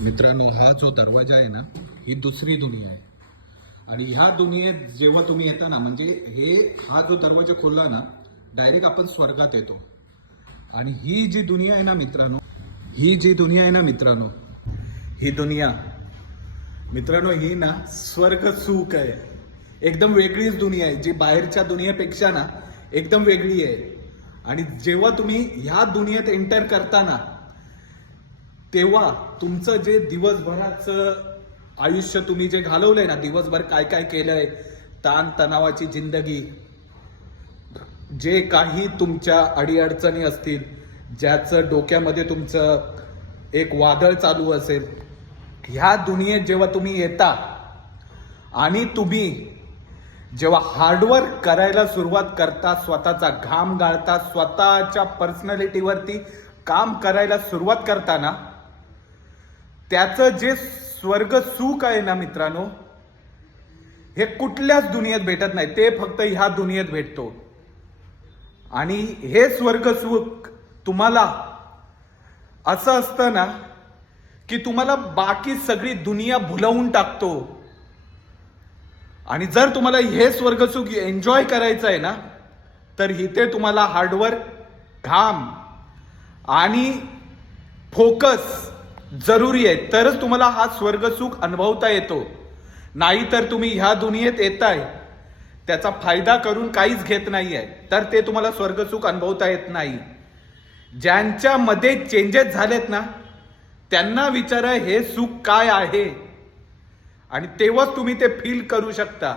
मित्रांनो, हा जो दरवाजा आहे ना, ही दुसरी दुनिया आहे. आणि ह्या दुनियेत जेव्हा तुम्ही येता ना, म्हणजे हा जो दरवाजा खोलला ना, डायरेक्ट आपण स्वर्गात येतो. आणि ही जी दुनिया आहे ना मित्रांनो, ही दुनिया मित्रांनो, ही ना स्वर्ग सुख आहे. एकदम वेगळीच दुनिया आहे, जी बाहेरच्या दुनियेपेक्षा ना एकदम वेगळी आहे. आणि जेव्हा तुम्ही ह्या दुनियेत एंटर करता ना, तेव्हा तुमचं जे दिवसभराचं आयुष्य तुम्ही जे घालवलंय ना, दिवसभर काय काय केलंय, ताण तणावाची जिंदगी, जे काही तुमच्या अडीअडचणी असतील, ज्याचं डोक्यामध्ये तुमचं एक वादळ चालू असेल, ह्या दुनियेत जेव्हा तुम्ही येता आणि तुम्ही जेव्हा हार्डवर्क करायला सुरुवात करता, स्वतःचा घाम गाळता, स्वतःच्या पर्सनॅलिटीवरती काम करायला सुरुवात करता ना, त्याचं जे स्वर्ग सुख आहे ना मित्रांनो, हे कुठल्याच दुनियेत भेटत नाही. ते फक्त ह्या दुनियेत भेटतो. आणि हे स्वर्ग सुख तुम्हाला असं असतं ना, की तुम्हाला बाकी सगळी दुनिया भुलवून टाकतो. आणि जर तुम्हाला हे स्वर्ग सुख एन्जॉय करायचं आहे ना, तर इथे तुम्हाला हार्डवर्क, घाम आणि फोकस जरुरी आहे. तरच तुम्हाला हा स्वर्ग सुख अनुभवता येतो. नाहीतर तुम्ही ह्या दुनियेत येताय, त्याचा फायदा करून काहीच घेत नाहीये, तर ते तुम्हाला स्वर्ग सुख अनुभवता येत नाही. ज्यांच्यामध्ये चेंजेस झालेत ना, त्यांना विचारा हे सुख काय आहे, आणि तेव्हाच तुम्ही ते फील करू शकता.